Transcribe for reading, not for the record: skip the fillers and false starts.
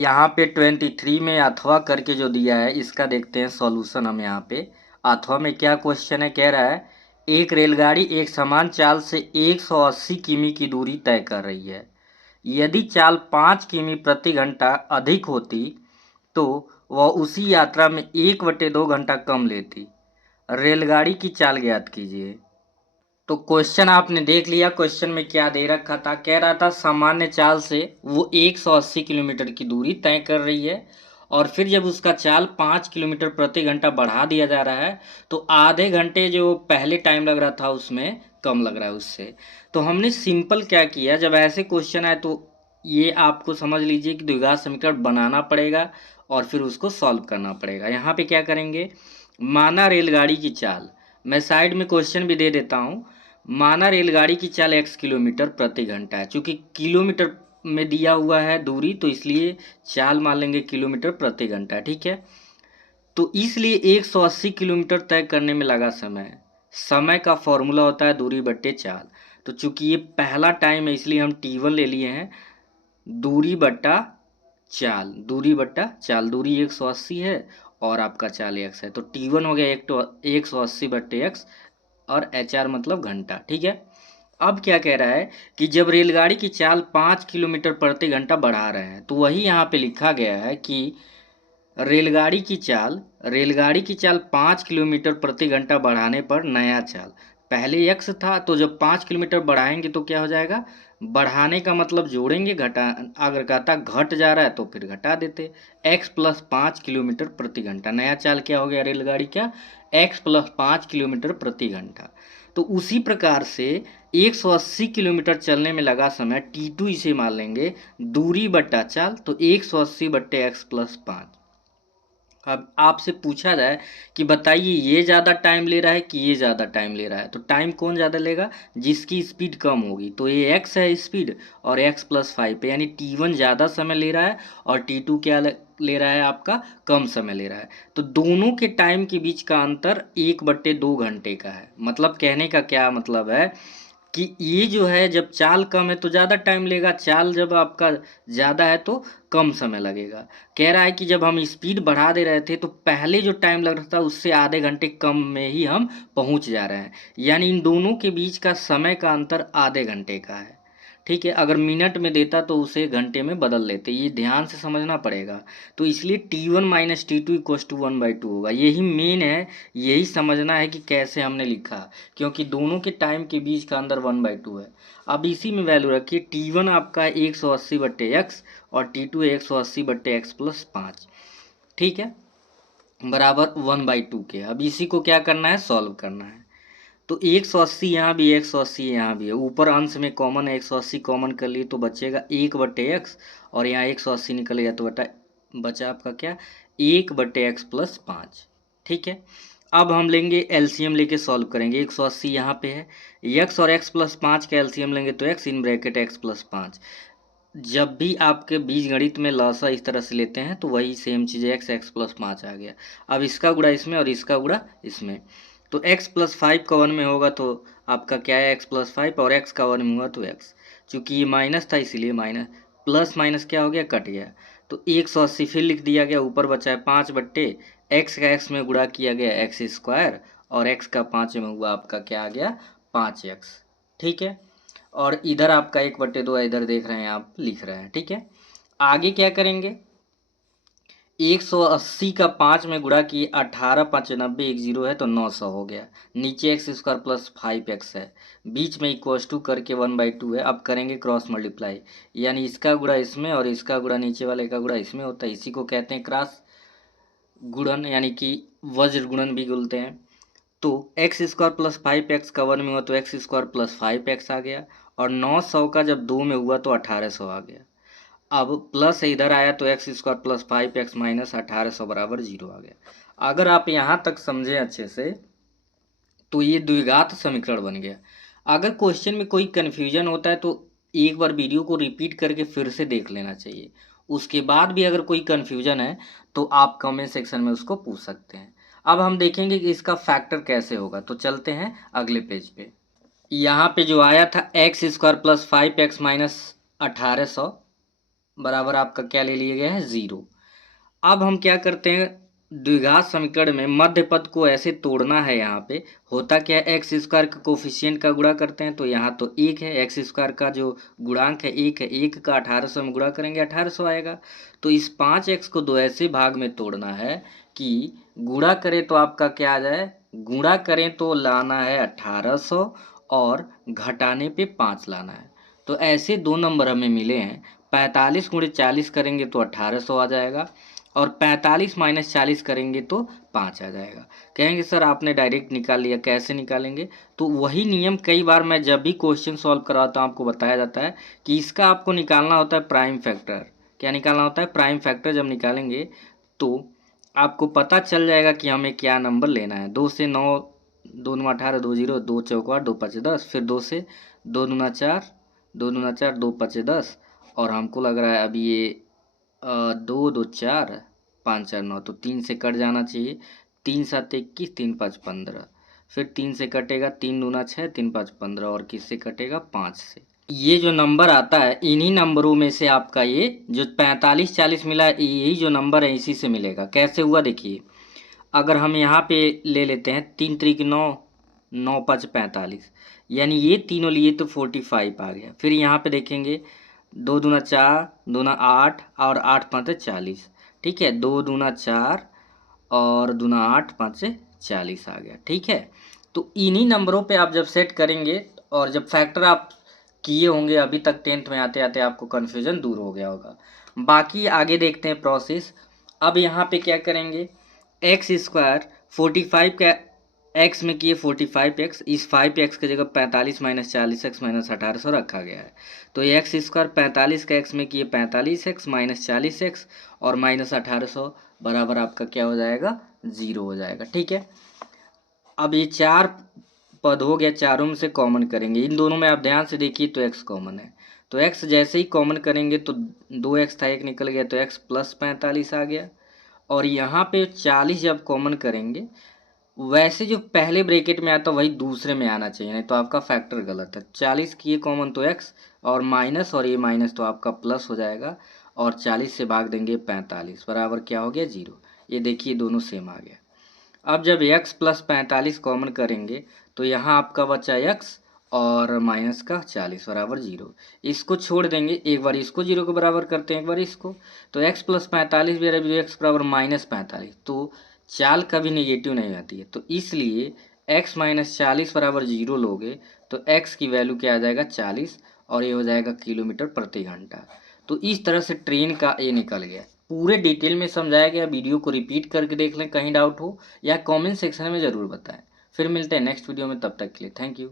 यहाँ पे 23 में अथवा करके जो दिया है इसका देखते हैं सॉल्यूशन हम यहाँ पे। अथवा में क्या क्वेश्चन है, कह रहा है एक रेलगाड़ी एक समान चाल से 180 किमी की दूरी तय कर रही है। यदि चाल 5 किमी प्रति घंटा अधिक होती तो वह उसी यात्रा में 1/2 घंटा कम लेती। रेलगाड़ी की चाल ज्ञात कीजिए। तो क्वेश्चन आपने देख लिया। क्वेश्चन में क्या दे रखा था, कह रहा था सामान्य चाल से वो 180 किलोमीटर की दूरी तय कर रही है और फिर जब उसका चाल 5 किलोमीटर प्रति घंटा बढ़ा दिया जा रहा है तो आधे घंटे जो पहले टाइम लग रहा था उसमें कम लग रहा है उससे। तो हमने सिंपल क्या किया, जब ऐसे क्वेश्चन आए तो ये आपको समझ लीजिए कि द्विघात समीकरण बनाना पड़ेगा और फिर उसको सॉल्व करना पड़ेगा। यहाँ पे क्या करेंगे, माना रेलगाड़ी की चाल, मैं साइड में क्वेश्चन भी दे देता हूँ। माना रेलगाड़ी की चाल x किलोमीटर प्रति घंटा है। चूंकि किलोमीटर में दिया हुआ है दूरी तो इसलिए चाल मान लेंगे किलोमीटर प्रति घंटा, ठीक है। तो इसलिए 180 किलोमीटर तय करने में लगा समय। समय का फॉर्मूला होता है दूरी बट्टे चाल। तो चूंकि ये पहला टाइम है इसलिए हम T1 ले लिए हैं, दूरी बट्टा चाल, दूरी बट्टा चाल, दूरी 180 है और आपका चाल x है। तो T1 हो गया 180/x और HR मतलब घंटा, ठीक है। अब क्या कह रहा है कि जब रेलगाड़ी की चाल 5 किलोमीटर प्रति घंटा बढ़ा रहे हैं तो वही यहाँ पे लिखा गया है कि रेलगाड़ी की चाल 5 किलोमीटर प्रति घंटा बढ़ाने पर नया चाल, पहले x था तो जब 5 किलोमीटर बढ़ाएंगे तो क्या हो जाएगा, बढ़ाने का मतलब जोड़ेंगे, घटा, अगर कहता घट जा रहा है तो फिर घटा देते। x प्लस 5 किलोमीटर प्रति घंटा, नया चाल क्या हो गया रेलगाड़ी क्या, x प्लस 5 किलोमीटर प्रति घंटा। तो उसी प्रकार से 180 किलोमीटर चलने में लगा समय T2 इसे मान लेंगे दूरी बट्टा चाल, तो 180/x प्लस 5। अब आपसे पूछा जाए कि बताइए ये ज़्यादा टाइम ले रहा है कि ये ज़्यादा टाइम ले रहा है, तो टाइम कौन ज़्यादा लेगा, जिसकी स्पीड कम होगी। तो ये x है स्पीड और x प्लस 5 पे, यानी T1 ज़्यादा समय ले रहा है और T2 क्या ले रहा है, आपका कम समय ले रहा है। तो दोनों के टाइम के बीच का अंतर 1/2 घंटे का है। मतलब कहने का क्या मतलब है कि ये जो है जब चाल कम है तो ज़्यादा टाइम लेगा, चाल जब आपका ज़्यादा है तो कम समय लगेगा। कह रहा है कि जब हम स्पीड बढ़ा दे रहे थे तो पहले जो टाइम लग रहा था उससे आधे घंटे कम में ही हम पहुंच जा रहे हैं, यानी इन दोनों के बीच का समय का अंतर आधे घंटे का है, ठीक है। अगर मिनट में देता तो उसे घंटे में बदल लेते, ये ध्यान से समझना पड़ेगा। तो इसलिए T1 minus T2 equals to 1/2 होगा, यही मेन है, यही समझना है कि कैसे हमने लिखा, क्योंकि दोनों के टाइम के बीच का अंदर 1/2 है। अब इसी में वैल्यू रखिए, T1 आपका 180/x और T2 180/x प्लस 5, ठीक है, बराबर 1/2 के। अब इसी को क्या करना है, सॉल्व करना है। तो 180 यहाँ भी, 180 यहाँ भी है, ऊपर अंश में कॉमन है, 180 कॉमन कर लिए तो बचेगा 1/x और यहाँ 180 निकलेगा तो बचा आपका क्या, 1/x प्लस 5, ठीक है। अब हम लेंगे एलसीएम, लेके सॉल्व करेंगे। 180 यहाँ पे है, x और x प्लस 5 का एलसीएम लेंगे तो x in bracket x plus 5। जब भी आपके बीजगणित में लसा इस तरह से लेते हैं तो वही सेम चीज़ है, x प्लस 5 आ गया। अब इसका गुणा इसमें और इसका गुणा इसमें, तो x प्लस 5 का 1 में होगा तो आपका क्या है, x प्लस 5, और x का 1 में हुआ तो x, चूँकि ये माइनस था इसीलिए माइनस, प्लस माइनस क्या हो गया, कट गया। तो 180 फिर लिख दिया गया, ऊपर बचा है 5/x का x में गुणा किया गया x² और x का 5 में हुआ आपका क्या आ गया, 5x, ठीक है। और इधर आपका 1/2 है, इधर देख रहे हैं आप, लिख रहे हैं, ठीक है। आगे क्या करेंगे, 180 का 5 में गुणा किए, 18 5 90, 1 0 है तो 900 हो गया। नीचे x² प्लस 5x है, बीच में इक्वस टू करके 1/2 है। अब करेंगे क्रॉस मल्टीप्लाई, यानी इसका गुणा इसमें और इसका गुणा नीचे वाले का गुणा इसमें होता है, इसी को कहते हैं क्रॉस गुणन, यानी कि वज्र गुणन भी बोलते हैं। तो x² प्लस 5x का 1 में हुआ तो x² प्लस 5x आ गया, और 900 का जब 2 में हुआ तो 1800 आ गया। अब प्लस इधर आया तो x² प्लस 5x माइनस 1800 बराबर 0 आ गया। अगर आप यहाँ तक समझें अच्छे से तो ये द्विघात समीकरण बन गया। अगर क्वेश्चन में कोई कन्फ्यूजन होता है तो एक बार वीडियो को रिपीट करके फिर से देख लेना चाहिए। उसके बाद भी अगर कोई कन्फ्यूजन है तो आप कमेंट सेक्शन में उसको पूछ सकते हैं। अब हम देखेंगे कि इसका फैक्टर कैसे होगा, तो चलते हैं अगले पेज पे। यहाँ पे जो आया था x² प्लस 5x माइनस 1800 बराबर आपका क्या ले लिया गया है 0। अब हम क्या करते हैं, द्विघात समीकरण में मध्य पद को ऐसे तोड़ना है। यहाँ पे होता क्या है, एक्स स्क्वायर का कोफिशिएंट का गुणा करते हैं तो यहाँ तो 1 है, एक्स स्क्वायर का जो गुणांक है 1 है, 1 का 1800 में गुणा करेंगे 1800 आएगा। तो इस 5x को दो ऐसे भाग में तोड़ना है कि गुणा करें तो आपका क्या आ जाए, गुणा करें तो लाना है 1800 और घटाने पे 5 लाना है। तो ऐसे दो नंबर हमें मिले हैं, 45 गुणे 40 करेंगे तो 1800 आ जाएगा और 45 माइनस 40 करेंगे तो 5 आ जाएगा। कहेंगे सर आपने डायरेक्ट निकाल लिया, कैसे निकालेंगे? तो वही नियम कई बार मैं जब भी क्वेश्चन सॉल्व कराता हूँ आपको बताया जाता है कि इसका आपको निकालना होता है प्राइम फैक्टर। क्या निकालना होता है? Prime factor. जब निकालेंगे तो आपको पता चल जाएगा कि हमें क्या नंबर लेना है। 2 से 9, 2 9 18, 2 0, 2 चौक 8, 2 5 10, फिर 2 से 2 दूना 4, 2 दूना 4, 2 5 10, और हमको लग रहा है अभी ये 2 2 4, 5 4 9, तो 3 से कट जाना चाहिए। 3 7 21, 3 5 15, फिर 3 से कटेगा, 3 दूना 6, 3 5 15, और किससे कटेगा? 5 से। ये जो नंबर आता है इन्हीं नंबरों में से आपका ये जो 45 40 मिला है, यही जो नंबर है इसी से मिलेगा। कैसे हुआ देखिए, अगर हम यहाँ पे ले लेते हैं 3 त्रिक 9, 9 5 45, यानी ये तीनों लिए तो 45 आ गया। फिर यहाँ पे देखेंगे 2 दूना 4, दूना 8, और 8 5 40, ठीक है, 2 दूना 4 और दूना 8 5 40 आ गया, ठीक है। तो इन्हीं नंबरों पे आप जब सेट करेंगे और जब फैक्टर आप किए होंगे, अभी तक 10th में आते आते आपको कन्फ्यूजन दूर हो गया होगा। बाकी आगे देखते हैं प्रोसेस। अब यहाँ पे क्या करेंगे, एक्स स्क्वायर 45 का एक्स में किए 45x, इस 5x की जगह 45 माइनस 40x माइनस 1800 रखा गया है। तो एक्स स्क्वायर 45 का एक्स में किए 45x माइनस 40x और माइनस 1800 बराबर आपका क्या हो जाएगा? 0 हो जाएगा, ठीक है। अब ये 4 पद हो गया, चारों में से कॉमन करेंगे। इन दोनों में आप ध्यान से देखिए तो x कॉमन है, तो x जैसे ही कॉमन करेंगे तो 2x था, 1 निकल गया तो x प्लस 45 आ गया। और यहाँ पे 40 जब कॉमन करेंगे, वैसे जो पहले ब्रैकेट में आता वही दूसरे में आना चाहिए, नहीं तो आपका फैक्टर गलत है। 40 किए कॉमन तो x, और माइनस और ये माइनस तो आपका प्लस हो जाएगा, और 40 से भाग देंगे 45 बराबर क्या हो गया? 0। ये देखिए दोनों सेम आ गया। अब जब x प्लस 45 कॉमन करेंगे तो यहाँ आपका बचा x और माइनस का 40 बराबर 0। इसको छोड़ देंगे, एक बार इसको 0 के बराबर करते हैं, एक बार इसको, तो x प्लस 45 भी रहा, x बराबर माइनस 45, तो चाल कभी नेगेटिव नहीं आती है। तो इसलिए x माइनस 40 बराबर 0 लोगे तो x की वैल्यू क्या आ जाएगा? 40, और ये हो जाएगा किलोमीटर प्रति घंटा। तो इस तरह से ट्रेन का ये निकल गया। पूरे डिटेल में समझाया गया, वीडियो को रिपीट करके देख लें, कहीं डाउट हो या कमेंट सेक्शन में ज़रूर बताएं। फिर मिलते हैं नेक्स्ट वीडियो में, तब तक के लिए थैंक यू।